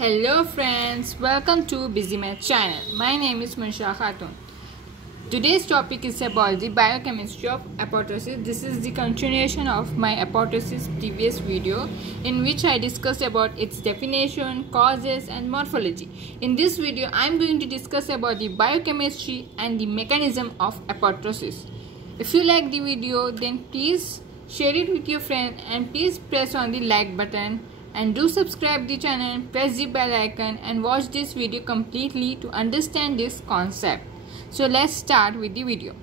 Hello friends, welcome to Busy Math channel. My name is Munsha Khatun. Today's topic is about the biochemistry of apoptosis. This is the continuation of my apoptosis previous video in which I discussed about its definition, causes and morphology. In this video, I am going to discuss about the biochemistry and the mechanism of apoptosis. If you like the video, then please share it with your friend and please press on the like button. And do subscribe the channel, press the bell icon and watch this video completely to understand this concept. So let's start with the video.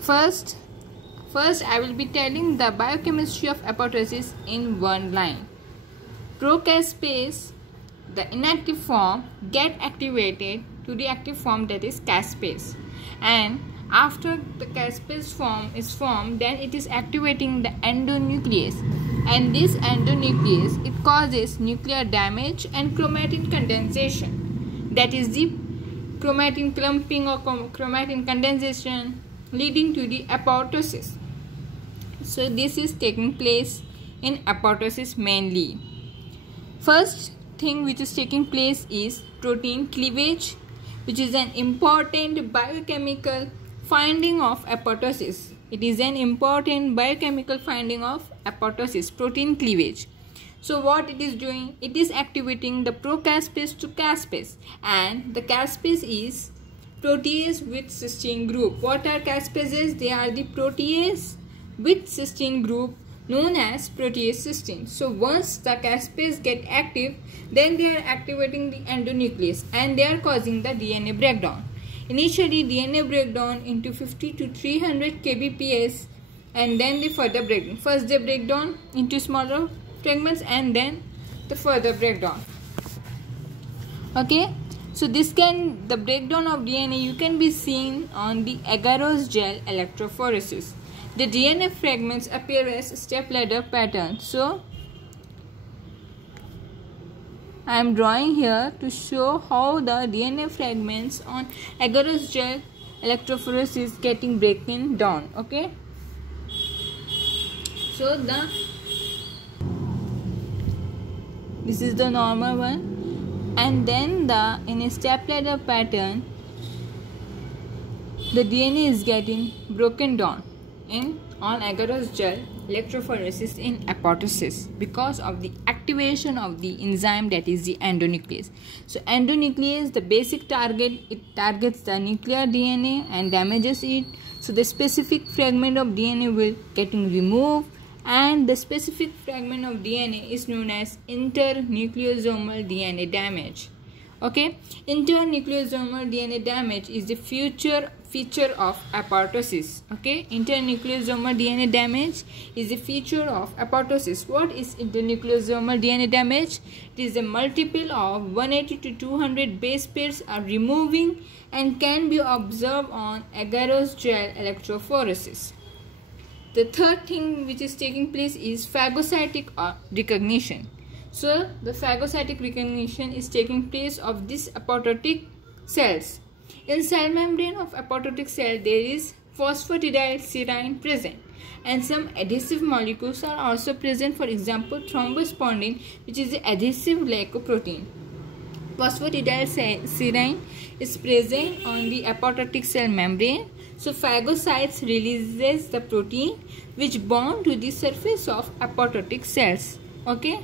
First I will be telling the biochemistry of apoptosis in one line. Procaspase, the inactive form, get activated to the active form, that is caspase, and after the caspase form is formed, then it is activating the endonuclease, and this endonuclease, it causes nuclear damage and chromatin condensation, that is the chromatin clumping or chromatin condensation, leading to the apoptosis. So this is taking place in apoptosis mainly. First thing which is taking place is protein cleavage, which is an important biochemical finding of apoptosis. It is an important biochemical finding of apoptosis, protein cleavage. So what it is doing? It is activating the procaspase to caspase, and the caspase is protease with cysteine group. What are caspases? They are the protease with cysteine group known as protease cysteine. So once the caspase get active, then they are activating the endonuclease and they are causing the DNA breakdown. Initially DNA breakdown into 50 to 300 kbps, and then they further break down. First they break down into smaller fragments and then the further breakdown. Okay, so the breakdown of DNA you can be seen on the agarose gel electrophoresis. The DNA fragments appear as step ladder pattern. So I am drawing here to show how the DNA fragments on agarose gel electrophoresis getting broken down. Okay, so this is the normal one, and then in a step ladder pattern the DNA is getting broken down on agarose gel electrophoresis in apoptosis because of the activation of the enzyme, that is the endonuclease. So endonuclease, the basic target, it targets the nuclear DNA and damages it. So the specific fragment of DNA will getting removed, and the specific fragment of DNA is known as internucleosomal DNA damage. Okay, internucleosomal DNA damage is the feature of apoptosis. Okay, internucleosomal DNA damage is a feature of apoptosis. What is internucleosomal DNA damage? It is a multiple of 180 to 200 base pairs are removing and can be observed on agarose gel electrophoresis. The third thing which is taking place is phagocytic recognition. So the phagocytic recognition is taking place of these apoptotic cells. In cell membrane of apoptotic cell, there is phosphatidylserine present, and some adhesive molecules are also present. For example, thrombospondin, which is the adhesive glycoprotein. Phosphatidylserine is present on the apoptotic cell membrane. So phagocytes releases the protein which bond to the surface of apoptotic cells. Okay,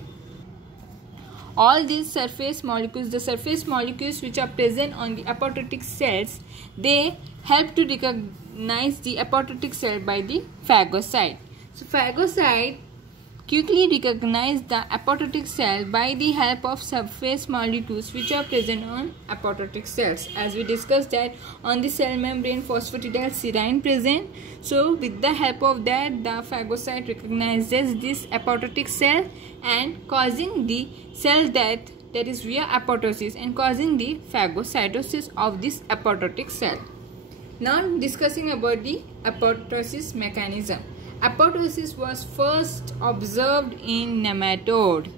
all these surface molecules, the surface molecules which are present on the apoptotic cells, they help to recognize the apoptotic cell by the phagocyte. So phagocyte quickly recognize the apoptotic cell by the help of surface molecules which are present on apoptotic cells. As we discussed that on the cell membrane phosphatidylserine present, so with the help of that the phagocyte recognizes this apoptotic cell and causing the cell death, that is via apoptosis, and causing the phagocytosis of this apoptotic cell. Now discussing about the apoptosis mechanism. Apoptosis was first observed in nematode.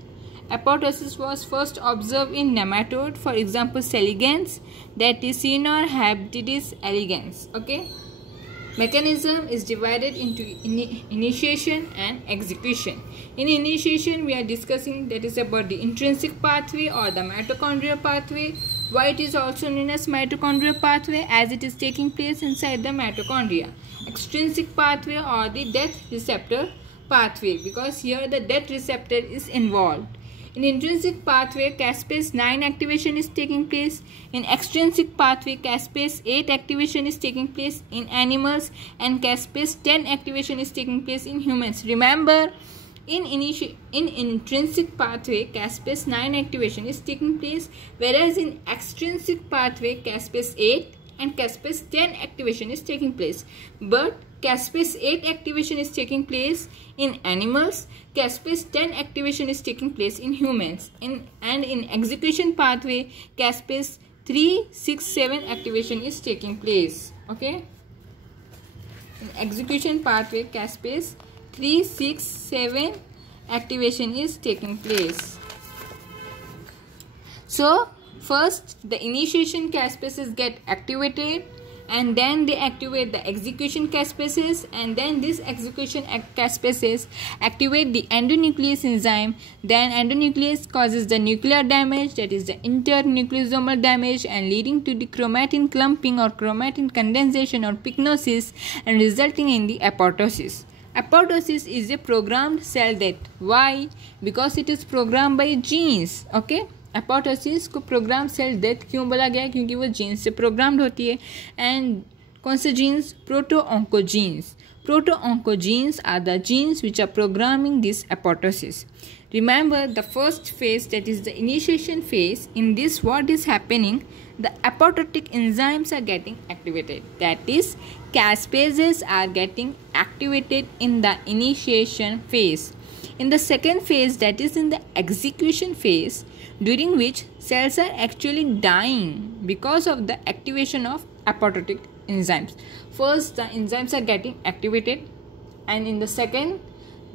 Apoptosis was first observed in nematode, for example Seligans, that is Cyanurhabditis elegans. Okay, Mechanism is divided into initiation and execution. In initiation, we are discussing that is about the intrinsic pathway or the mitochondrial pathway. Why it is also known as mitochondrial pathway? As it is taking place inside the mitochondria. Extrinsic pathway or the death receptor pathway, because here the death receptor is involved. In intrinsic pathway, caspase 9 activation is taking place. In extrinsic pathway, caspase 8 activation is taking place in animals, and caspase 10 activation is taking place in humans. Remember, in intrinsic pathway, caspase 9 activation is taking place, whereas in extrinsic pathway, caspase 8 and caspase 10 activation is taking place. But caspase 8 activation is taking place in animals, caspase 10 activation is taking place in humans. In execution pathway, caspase 3, 6, 7 activation is taking place. Okay, in execution pathway, caspase 3, 6, 7 activation is taking place. So first the initiation caspases get activated, and then they activate the execution caspases, and then this execution caspases activate the endonuclease enzyme. Then endonuclease causes the nuclear damage, that is the internucleosomal damage, and leading to the chromatin clumping or chromatin condensation or pycnosis, and resulting in the apoptosis. Apoptosis is a programmed cell death. Why? Because it is programmed by genes. Okay, apoptosis को programme cell death क्यों बोला गया? क्योंकि वो jeans से programmed होती है. And कौन से jeans? प्रोटोऑन्कोजीन्स. Proto-oncogenes are the genes which are programming this apoptosis. Remember the first phase, that is the initiation phase. In this, what is happening? The apoptotic enzymes are getting activated. That is, caspases are getting activated in the initiation phase. In the second phase, that is in the execution phase, during which cells are actually dying because of the activation of apoptotic enzymes. First, the enzymes are getting activated, and in the second,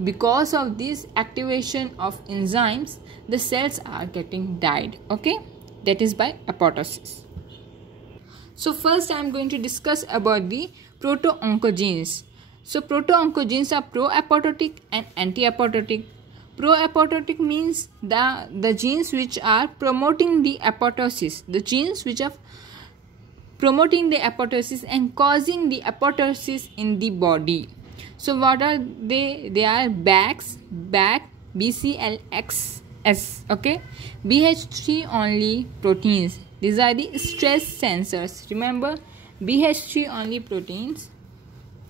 because of this activation of enzymes, the cells are getting died. Okay, that is by apoptosis. So first I am going to discuss about the proto-oncogenes. So proto-oncogenes are pro-apoptotic and anti-apoptotic. Pro-apoptotic means the genes which are promoting the apoptosis, the genes which are promoting the apoptosis and causing the apoptosis in the body. So what are they? They are BACs, BCLXS, okay, BH3 only proteins. These are the stress sensors. Remember, BH3 only proteins.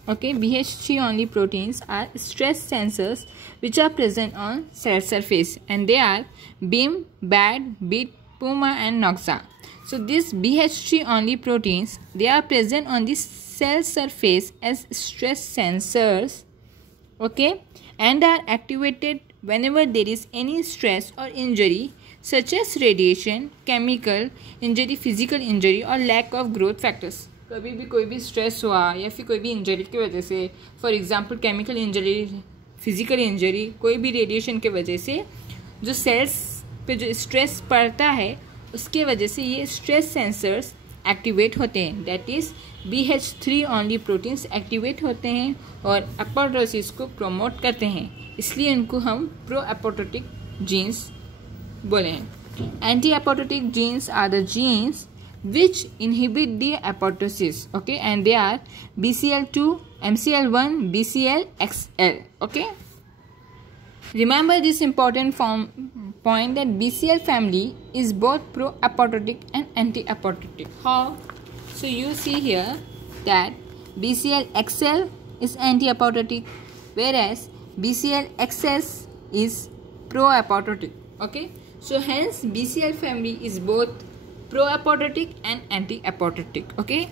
Okay, BH3 only proteins are stress sensors which are present on cell surface, and they are BIM, BAD, BIT, PUMA and NOXA. So these BH3 only proteins, they are present on the cell surface as stress sensors, okay, and are activated whenever there is any stress or injury such as radiation, chemical injury, physical injury or lack of growth factors. कभी भी कोई भी stress हुआ या फिर कोई भी injury की वजह से, for example chemical injury, physical injury, कोई भी रेडिएशन के वजह से जो सेल्स पे जो स्ट्रेस पड़ता है, उसके वजह से ये स्ट्रेस सेंसर्स एक्टिवेट होते हैं. That is BH3 only proteins activate होते हैं और एपोप्टोसिस को प्रमोट करते हैं, इसलिए उनको हम प्रो एपोप्टोटिक जीन्स बोले हैं. Anti apoptotic genes are the genes which inhibit the apoptosis, okay, and they are BCL2, MCL1, BCLXL. Okay, remember this important point that BCL family is both pro-apoptotic and anti-apoptotic. How? So you see here that BCLXL is anti-apoptotic, whereas BCLXS is pro-apoptotic. Okay, so hence BCL family is both pro-apoptotic and anti-apoptotic. Okay.